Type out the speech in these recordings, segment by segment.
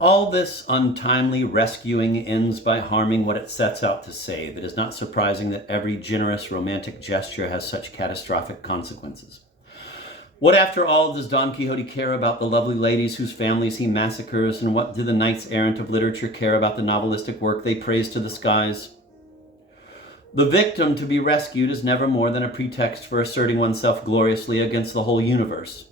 All this untimely rescuing ends by harming what it sets out to save. It is not surprising that every generous romantic gesture has such catastrophic consequences. What, after all, does Don Quixote care about the lovely ladies whose families he massacres, and what do the knights errant of literature care about the novelistic work they praise to the skies? The victim to be rescued is never more than a pretext for asserting oneself gloriously against the whole universe.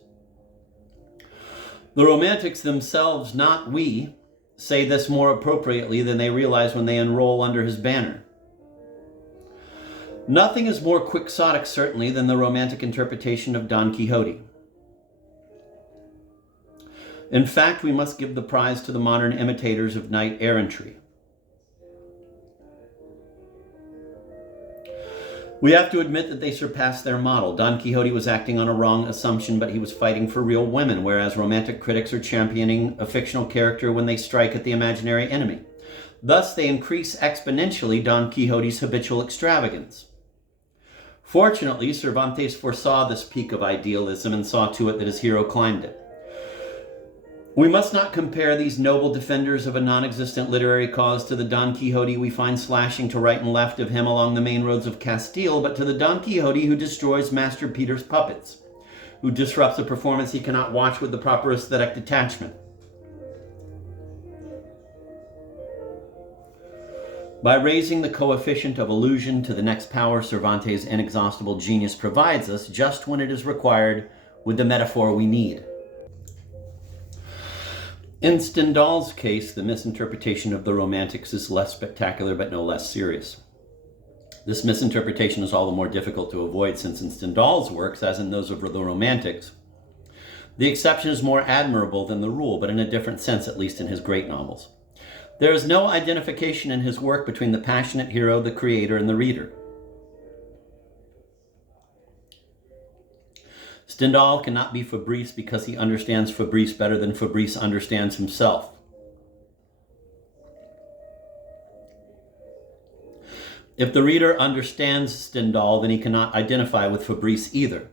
The romantics themselves, not we, say this more appropriately than they realize when they enroll under his banner. Nothing is more quixotic, certainly, than the romantic interpretation of Don Quixote. In fact, we must give the prize to the modern imitators of knight-errantry. We have to admit that they surpassed their model. Don Quixote was acting on a wrong assumption, but he was fighting for real women, whereas romantic critics are championing a fictional character when they strike at the imaginary enemy. Thus, they increase exponentially Don Quixote's habitual extravagance. Fortunately, Cervantes foresaw this peak of idealism and saw to it that his hero climbed it. We must not compare these noble defenders of a non-existent literary cause to the Don Quixote we find slashing to right and left of him along the main roads of Castile, but to the Don Quixote who destroys Master Peter's puppets, who disrupts a performance he cannot watch with the proper aesthetic detachment. By raising the coefficient of illusion to the next power, Cervantes' inexhaustible genius provides us, just when it is required, with the metaphor we need. In Stendhal's case, the misinterpretation of the Romantics is less spectacular but no less serious. This misinterpretation is all the more difficult to avoid since in Stendhal's works, as in those of the Romantics, the exception is more admirable than the rule, but in a different sense, at least in his great novels. There is no identification in his work between the passionate hero, the creator, and the reader. Stendhal cannot be Fabrice because he understands Fabrice better than Fabrice understands himself. If the reader understands Stendhal, then he cannot identify with Fabrice either.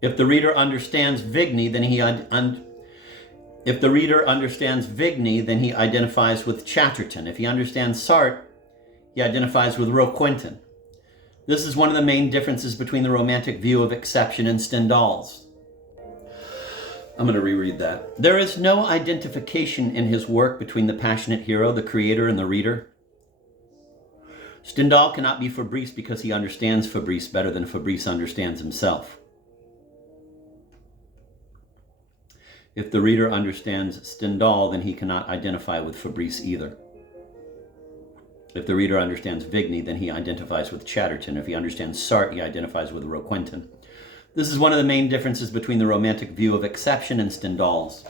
If the reader understands Vigny, then he identifies with Chatterton. If he understands Sartre, he identifies with Roquentin. This is one of the main differences between the romantic view of exception and Stendhal's. I'm going to reread that. There is no identification in his work between the passionate hero, the creator, and the reader. Stendhal cannot be Fabrice because he understands Fabrice better than Fabrice understands himself. If the reader understands Stendhal, then he cannot identify with Fabrice either. If the reader understands Vigny, then he identifies with Chatterton. If he understands Sartre, he identifies with Roquentin. This is one of the main differences between the romantic view of exception and Stendhal's.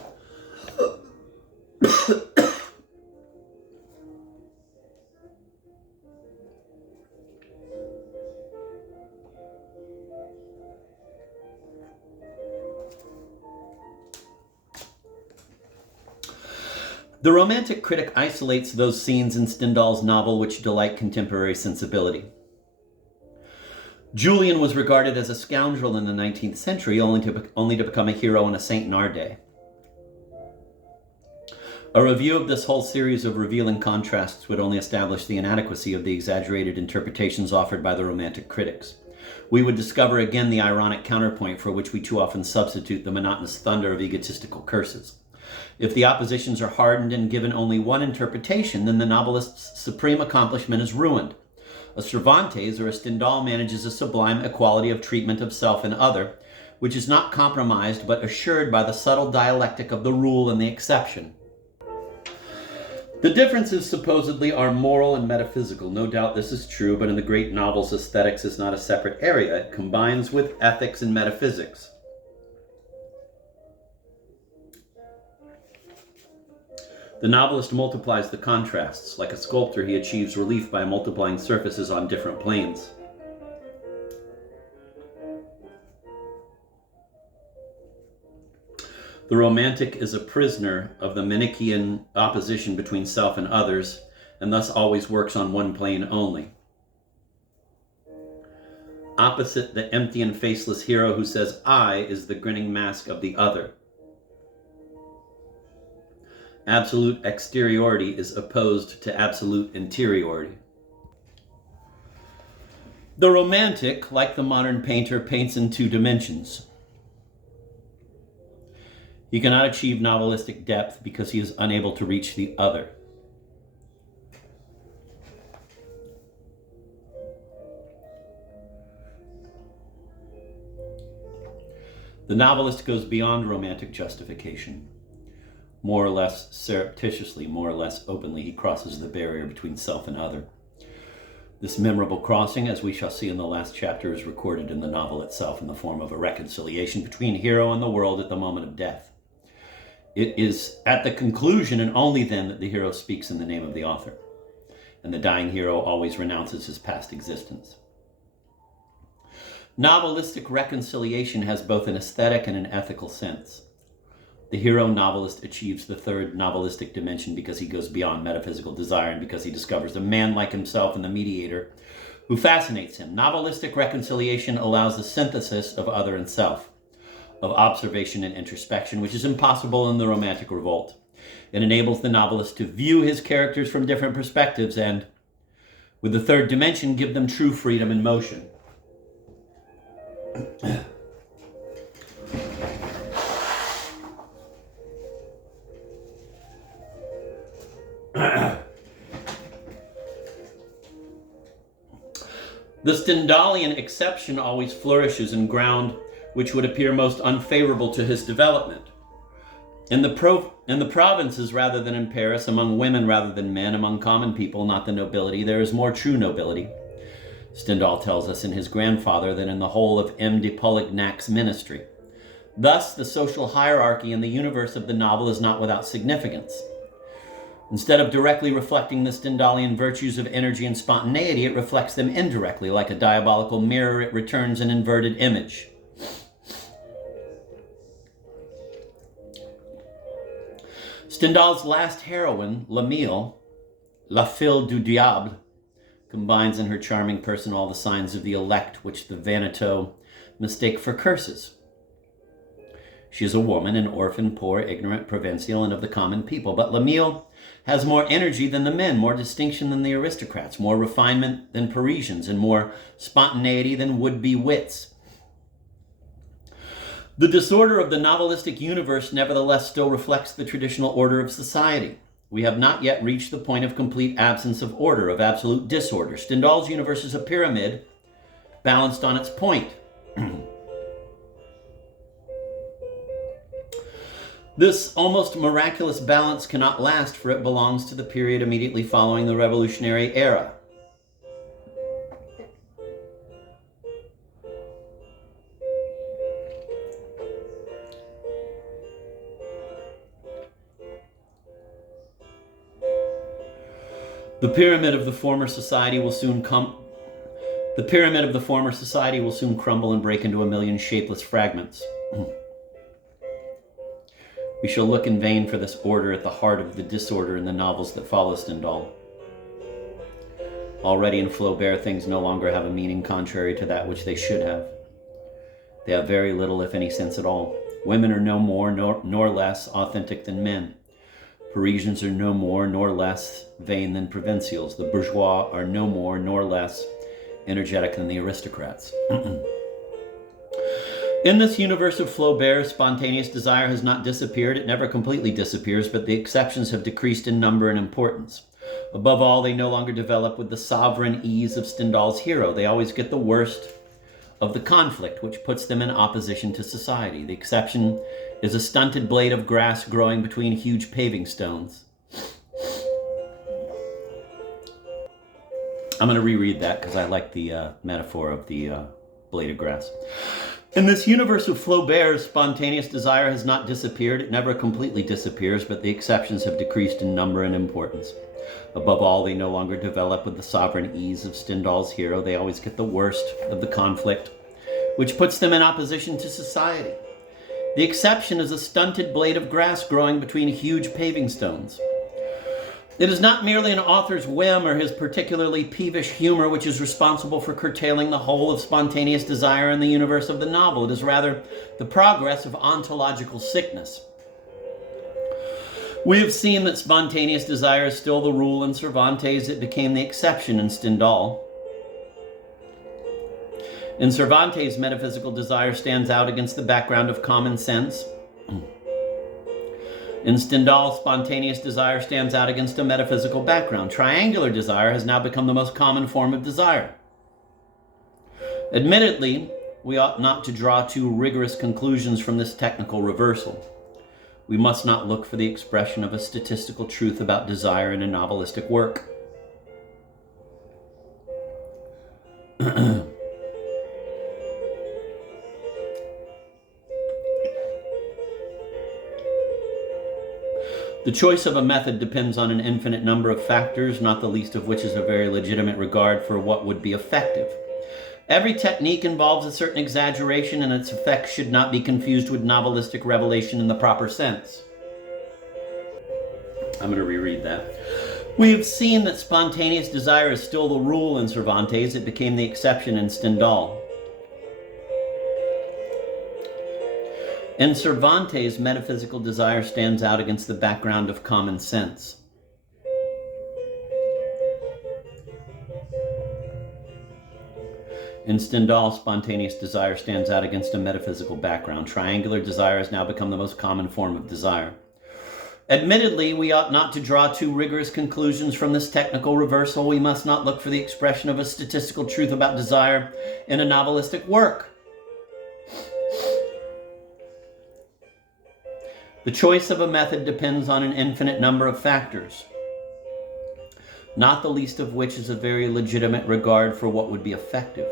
The romantic critic isolates those scenes in Stendhal's novel which delight contemporary sensibility. Julian was regarded as a scoundrel in the 19th century, only to become a hero and a saint in our day. A review of this whole series of revealing contrasts would only establish the inadequacy of the exaggerated interpretations offered by the romantic critics. We would discover again the ironic counterpoint for which we too often substitute the monotonous thunder of egotistical curses. If the oppositions are hardened and given only one interpretation, then the novelist's supreme accomplishment is ruined. A Cervantes or a Stendhal manages a sublime equality of treatment of self and other, which is not compromised but assured by the subtle dialectic of the rule and the exception. The differences supposedly are moral and metaphysical. No doubt this is true, but in the great novels, aesthetics is not a separate area. It combines with ethics and metaphysics. The novelist multiplies the contrasts. Like a sculptor, he achieves relief by multiplying surfaces on different planes. The romantic is a prisoner of the Manichaean opposition between self and others, and thus always works on one plane only. Opposite the empty and faceless hero who says, "I" is the grinning mask of the other. Absolute exteriority is opposed to absolute interiority. The romantic, like the modern painter, paints in two dimensions. He cannot achieve novelistic depth because he is unable to reach the other. The novelist goes beyond romantic justification. More or less surreptitiously, more or less openly, he crosses the barrier between self and other. This memorable crossing, as we shall see in the last chapter, is recorded in the novel itself in the form of a reconciliation between hero and the world at the moment of death. It is at the conclusion and only then that the hero speaks in the name of the author, and the dying hero always renounces his past existence. Novelistic reconciliation has both an aesthetic and an ethical sense. The hero novelist achieves the third novelistic dimension because he goes beyond metaphysical desire and because he discovers a man like himself in the mediator who fascinates him. Novelistic reconciliation allows the synthesis of other and self, of observation and introspection, which is impossible in the romantic revolt. It enables the novelist to view his characters from different perspectives and, with the third dimension, give them true freedom and motion. The Stendhalian exception always flourishes in ground which would appear most unfavorable to his development. In the provinces rather than in Paris, among women rather than men, among common people, not the nobility, there is more true nobility. Stendhal tells us in his grandfather than in the whole of M. de Polignac's ministry. Thus, the social hierarchy in the universe of the novel is not without significance. Instead of directly reflecting the Stendhalian virtues of energy and spontaneity, it reflects them indirectly. Like a diabolical mirror, it returns an inverted image. Stendhal's last heroine, Lamille, La Fille du Diable, combines in her charming person all the signs of the elect which the Vanito mistake for curses. She is a woman, an orphan, poor, ignorant, provincial, and of the common people. But Lamille has more energy than the men, more distinction than the aristocrats, more refinement than Parisians, and more spontaneity than would-be wits. The disorder of the novelistic universe nevertheless still reflects the traditional order of society. We have not yet reached the point of complete absence of order, of absolute disorder. Stendhal's universe is a pyramid balanced on its point. This almost miraculous balance cannot last, for it belongs to the period immediately following the Revolutionary era. The pyramid of the former society will soon crumble and break into a million shapeless fragments. We shall look in vain for this order at the heart of the disorder in the novels that follow Stendhal. Already in Flaubert, things no longer have a meaning contrary to that which they should have. They have very little, if any, sense at all. Women are no more nor less authentic than men. Parisians are no more nor less vain than provincials. The bourgeois are no more nor less energetic than the aristocrats. In this universe of Flaubert, spontaneous desire has not disappeared. It never completely disappears, but the exceptions have decreased in number and importance. Above all, they no longer develop with the sovereign ease of Stendhal's hero. They always get the worst of the conflict, which puts them in opposition to society. The exception is a stunted blade of grass growing between huge paving stones. I'm going to reread that because I like the metaphor of the blade of grass. In this universe of Flaubert, spontaneous desire has not disappeared. It never completely disappears, but the exceptions have decreased in number and importance. Above all, they no longer develop with the sovereign ease of Stendhal's hero. They always get the worst of the conflict, which puts them in opposition to society. The exception is a stunted blade of grass growing between huge paving stones. It is not merely an author's whim or his particularly peevish humor which is responsible for curtailing the whole of spontaneous desire in the universe of the novel. It is rather the progress of ontological sickness. We have seen that spontaneous desire is still the rule in Cervantes. It became the exception in Stendhal. In Cervantes, metaphysical desire stands out against the background of common sense. In Stendhal, spontaneous desire stands out against a metaphysical background. Triangular desire has now become the most common form of desire. Admittedly, we ought not to draw too rigorous conclusions from this technical reversal. We must not look for the expression of a statistical truth about desire in a novelistic work. The choice of a method depends on an infinite number of factors, not the least of which is a very legitimate regard for what would be effective. Every technique involves a certain exaggeration, and its effects should not be confused with novelistic revelation in the proper sense. I'm going to reread that. We have seen that spontaneous desire is still the rule in Cervantes. It became the exception in Stendhal. In Cervantes, metaphysical desire stands out against the background of common sense. In Stendhal, spontaneous desire stands out against a metaphysical background. Triangular desire has now become the most common form of desire. Admittedly, we ought not to draw too rigorous conclusions from this technical reversal. We must not look for the expression of a statistical truth about desire in a novelistic work. The choice of a method depends on an infinite number of factors, not the least of which is a very legitimate regard for what would be effective.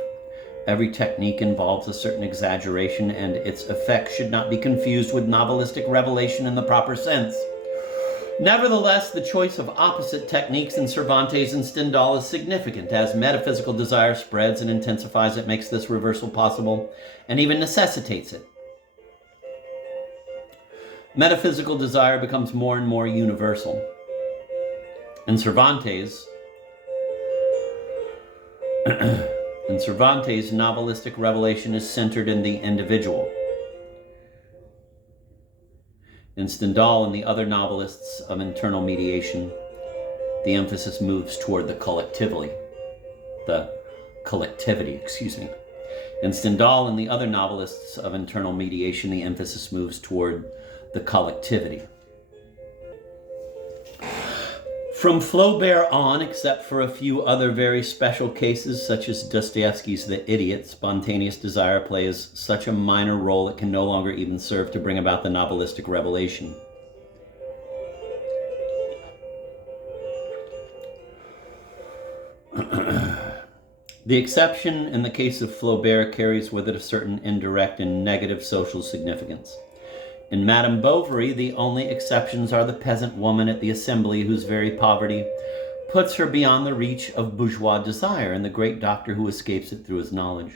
Every technique involves a certain exaggeration, and its effect should not be confused with novelistic revelation in the proper sense. Nevertheless, the choice of opposite techniques in Cervantes and Stendhal is significant. As metaphysical desire spreads and intensifies, it makes this reversal possible and even necessitates it. Metaphysical desire becomes more and more universal. In Cervantes, novelistic revelation is centered in the individual. In Stendhal and the other novelists of internal mediation, the emphasis moves toward the collectivity. In Stendhal and the other novelists of internal mediation, the emphasis moves toward the collectivity. From Flaubert on, except for a few other very special cases, such as Dostoevsky's The Idiot, spontaneous desire plays such a minor role it can no longer even serve to bring about the novelistic revelation. The exception in the case of Flaubert carries with it a certain indirect and negative social significance. In Madame Bovary, the only exceptions are the peasant woman at the assembly whose very poverty puts her beyond the reach of bourgeois desire, and the great doctor who escapes it through his knowledge.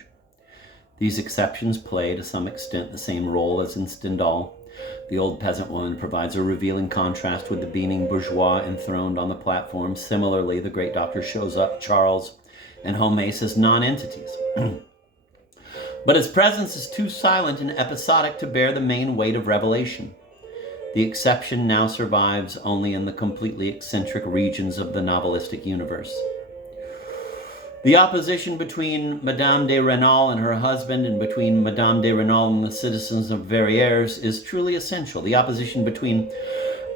These exceptions play to some extent the same role as in Stendhal. The old peasant woman provides a revealing contrast with the beaming bourgeois enthroned on the platform. Similarly, the great doctor shows up Charles and Homais as non-entities. But his presence is too silent and episodic to bear the main weight of revelation. The exception now survives only in the completely eccentric regions of the novelistic universe. The opposition between Madame de Rênal and her husband, and between Madame de Rênal and the citizens of Verrières, is truly essential. The opposition between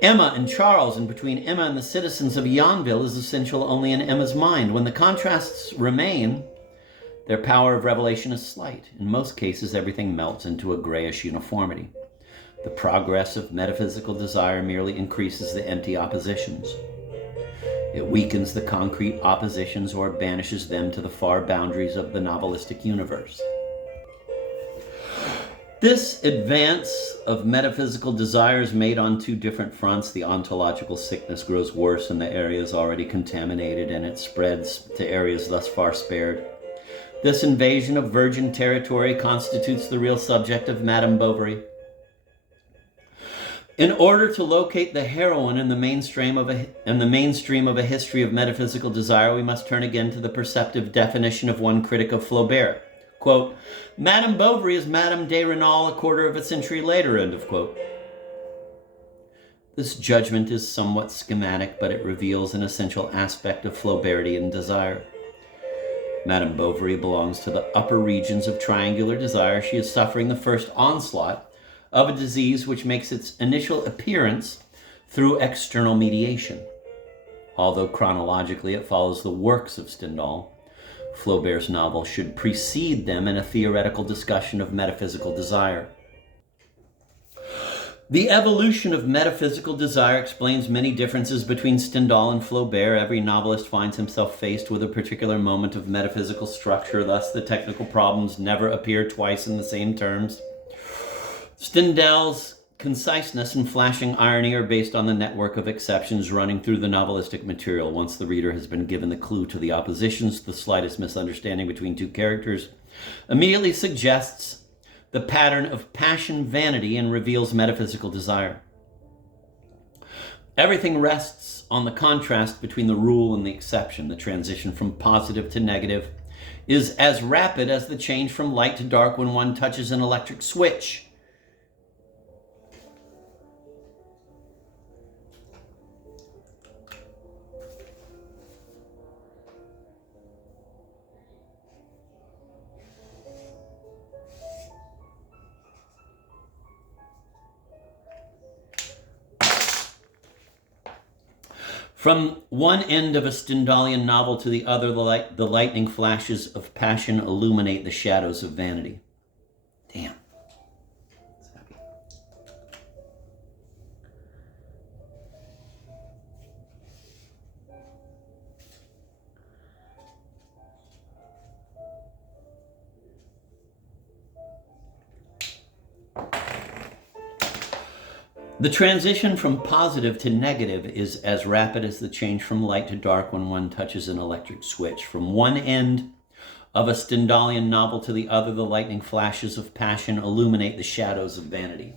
Emma and Charles, and between Emma and the citizens of Yonville, is essential only in Emma's mind. When the contrasts remain, their power of revelation is slight. In most cases, everything melts into a grayish uniformity. The progress of metaphysical desire merely increases the empty oppositions. It weakens the concrete oppositions or banishes them to the far boundaries of the novelistic universe. This advance of metaphysical desire is made on two different fronts. The ontological sickness grows worse in the areas already contaminated, and it spreads to areas thus far spared. This invasion of virgin territory constitutes the real subject of Madame Bovary. In order to locate the heroine in the mainstream of a history of metaphysical desire, we must turn again to the perceptive definition of one critic of Flaubert. Quote, Madame Bovary is Madame de Rênal a quarter of a century later, end of quote. This judgment is somewhat schematic, but it reveals an essential aspect of Flaubertian desire. Madame Bovary belongs to the upper regions of triangular desire. She is suffering the first onslaught of a disease which makes its initial appearance through external mediation. Although chronologically it follows the works of Stendhal, Flaubert's novel should precede them in a theoretical discussion of metaphysical desire. The evolution of metaphysical desire explains many differences between Stendhal and Flaubert. Every novelist finds himself faced with a particular moment of metaphysical structure, thus the technical problems never appear twice in the same terms. Stendhal's conciseness and flashing irony are based on the network of exceptions running through the novelistic material. Once the reader has been given the clue to the oppositions, the slightest misunderstanding between two characters immediately suggests the pattern of passion vanity and reveals metaphysical desire. Everything rests on the contrast between the rule and the exception. The transition from positive to negative is as rapid as the change from light to dark when one touches an electric switch. From one end of a Stendhalian novel to the other, the lightning flashes of passion illuminate the shadows of vanity. Damn. That's happy. The transition from positive to negative is as rapid as the change from light to dark when one touches an electric switch. From one end of a Stendhalian novel to the other, the lightning flashes of passion illuminate the shadows of vanity.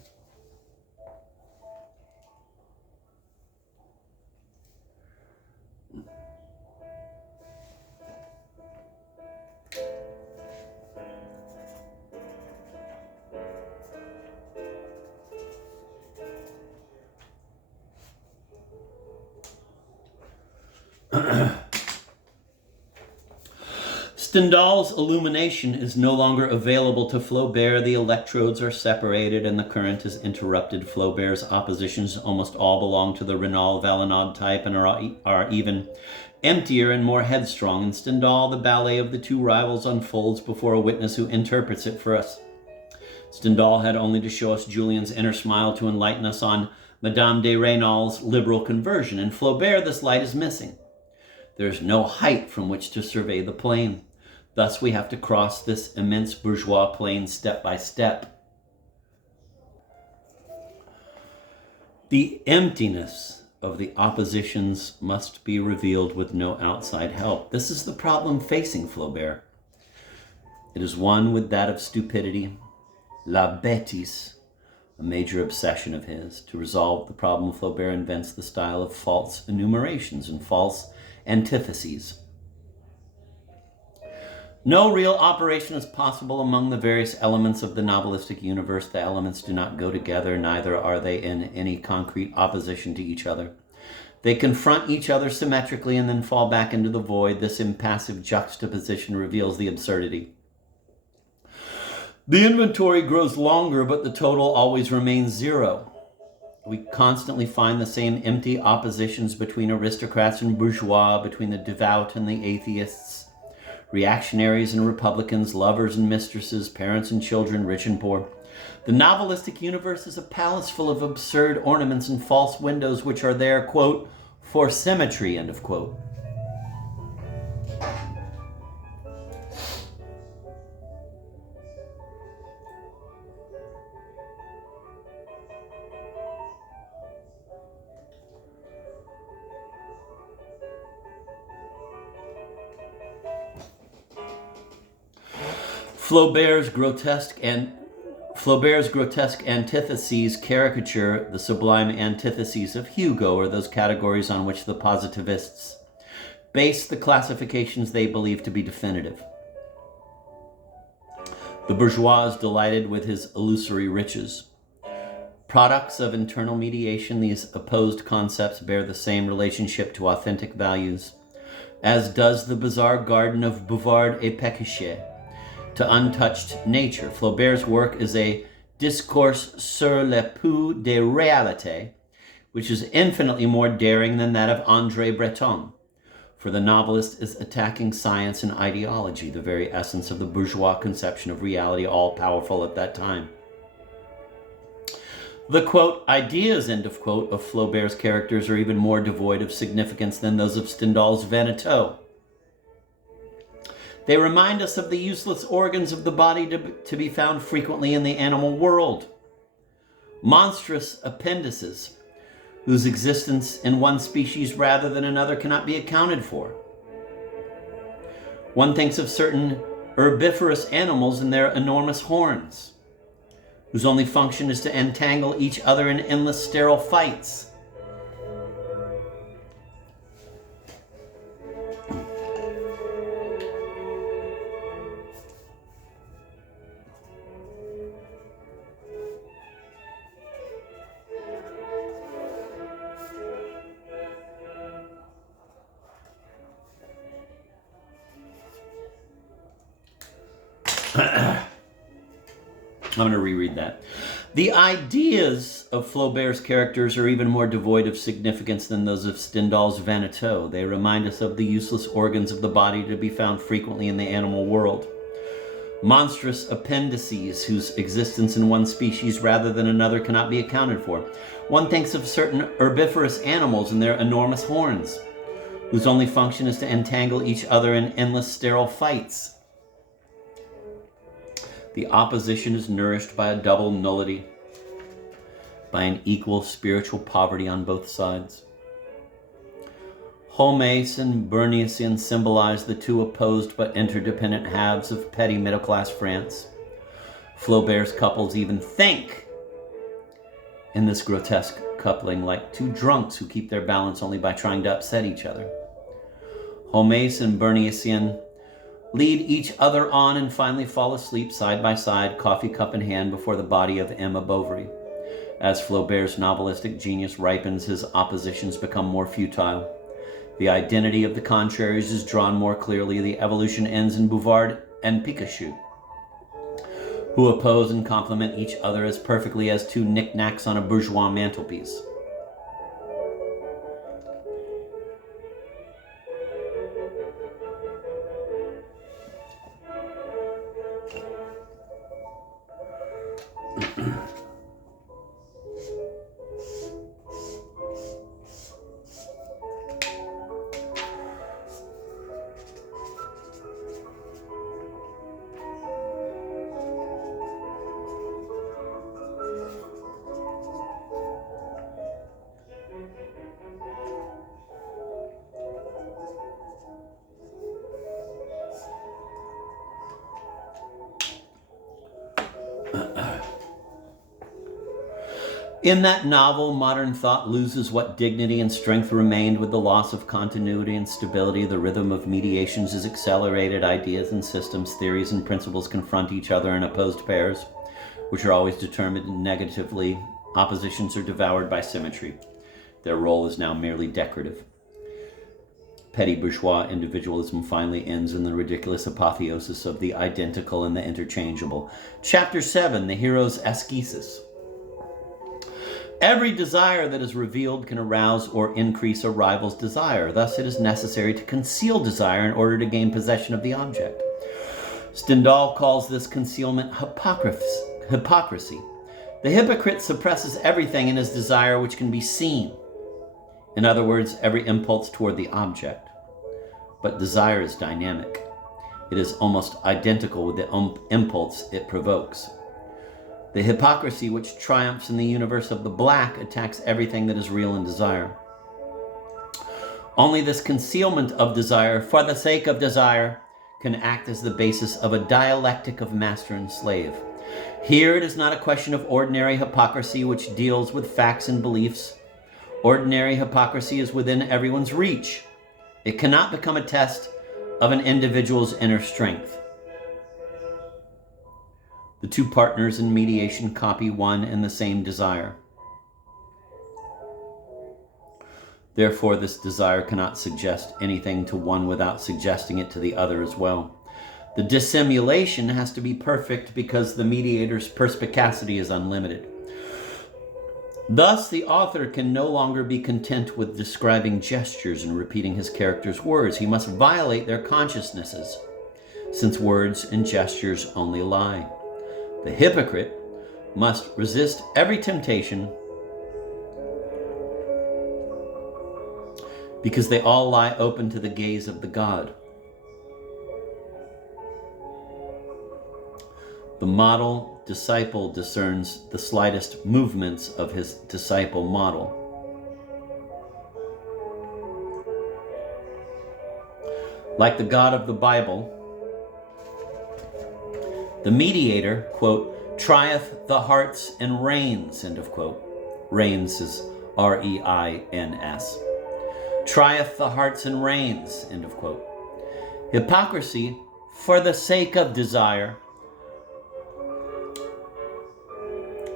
Stendhal's illumination is no longer available to Flaubert. The electrodes are separated and the current is interrupted. Flaubert's oppositions almost all belong to the Renaud-Valenod type and are even emptier and more headstrong. In Stendhal, the ballet of the two rivals unfolds before a witness who interprets it for us. Stendhal had only to show us Julien's inner smile to enlighten us on Madame de Renal's liberal conversion. In Flaubert, this light is missing. There is no height from which to survey the plain. Thus, we have to cross this immense bourgeois plain step by step. The emptiness of the oppositions must be revealed with no outside help. This is the problem facing Flaubert. It is one with that of stupidity, la bêtise, a major obsession of his. To resolve the problem, Flaubert invents the style of false enumerations and false antitheses. No real operation is possible among the various elements of the novelistic universe. The elements do not go together, neither are they in any concrete opposition to each other. They confront each other symmetrically and then fall back into the void. This impassive juxtaposition reveals the absurdity. The inventory grows longer, but the total always remains zero. We constantly find the same empty oppositions between aristocrats and bourgeois, between the devout and the atheists, reactionaries and republicans, lovers and mistresses, parents and children, rich and poor. The novelistic universe is a palace full of absurd ornaments and false windows which are there, quote, for symmetry, end of quote. Flaubert's grotesque antitheses caricature the sublime antitheses of Hugo, or those categories on which the positivists base the classifications they believe to be definitive. The bourgeois is delighted with his illusory riches. Products of internal mediation, these opposed concepts bear the same relationship to authentic values as does the bizarre garden of Bouvard et Pécuchet to untouched nature. Flaubert's work is a discourse sur le pouls de réalité, which is infinitely more daring than that of André Breton. For the novelist is attacking science and ideology, the very essence of the bourgeois conception of reality, all powerful at that time. The, quote, ideas, end of quote, of Flaubert's characters are even more devoid of significance than those of Stendhal's Veneto. They remind us of the useless organs of the body to be found frequently in the animal world. Monstrous appendices, whose existence in one species rather than another cannot be accounted for. One thinks of certain herbivorous animals and their enormous horns, whose only function is to entangle each other in endless sterile fights. I'm going to reread that. The ideas of Flaubert's characters are even more devoid of significance than those of Stendhal's Veneto. They remind us of the useless organs of the body to be found frequently in the animal world. Monstrous appendices, whose existence in one species rather than another cannot be accounted for. One thinks of certain herbivorous animals and their enormous horns, whose only function is to entangle each other in endless sterile fights. The opposition is nourished by a double nullity, by an equal spiritual poverty on both sides. Holmes and Bernician symbolize the two opposed but interdependent halves of petty middle-class France. Flaubert's couples even think in this grotesque coupling like two drunks who keep their balance only by trying to upset each other. Holmes and Bernician lead each other on and finally fall asleep side by side, coffee cup in hand, before the body of Emma Bovary. As Flaubert's novelistic genius ripens, his oppositions become more futile. The identity of the contraries is drawn more clearly. The evolution ends in Bouvard and Pécuchet, who oppose and complement each other as perfectly as two knickknacks on a bourgeois mantelpiece. In that novel, modern thought loses what dignity and strength remained with the loss of continuity and stability. The rhythm of mediations is accelerated. Ideas and systems, theories and principles confront each other in opposed pairs, which are always determined negatively. Oppositions are devoured by symmetry. Their role is now merely decorative. Petty bourgeois individualism finally ends in the ridiculous apotheosis of the identical and the interchangeable. Chapter 7, The Hero's Ascesis. Every desire that is revealed can arouse or increase a rival's desire. Thus, it is necessary to conceal desire in order to gain possession of the object. Stendhal calls this concealment hypocrisy. The hypocrite suppresses everything in his desire which can be seen. In other words, every impulse toward the object. But desire is dynamic. It is almost identical with the impulse it provokes. The hypocrisy which triumphs in the universe of the black attacks everything that is real in desire. Only this concealment of desire, for the sake of desire, can act as the basis of a dialectic of master and slave. Here it is not a question of ordinary hypocrisy which deals with facts and beliefs. Ordinary hypocrisy is within everyone's reach. It cannot become a test of an individual's inner strength. The two partners in mediation copy one and the same desire. Therefore, this desire cannot suggest anything to one without suggesting it to the other as well. The dissimulation has to be perfect because the mediator's perspicacity is unlimited. Thus, the author can no longer be content with describing gestures and repeating his characters' words. He must violate their consciousnesses, since words and gestures only lie. The hypocrite must resist every temptation because they all lie open to the gaze of the God. The model disciple discerns the slightest movements of his disciple model. Like the God of the Bible, the mediator, quote, trieth the hearts and reins, end of quote. Reins is R-E-I-N-S. Trieth the hearts and reins, end of quote. Hypocrisy, for the sake of desire,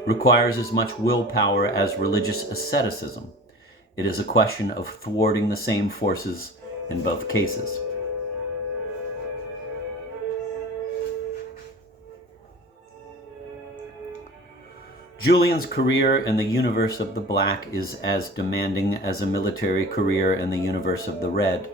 requires as much willpower as religious asceticism. It is a question of thwarting the same forces in both cases. Julian's career in the universe of the black is as demanding as a military career in the universe of the red.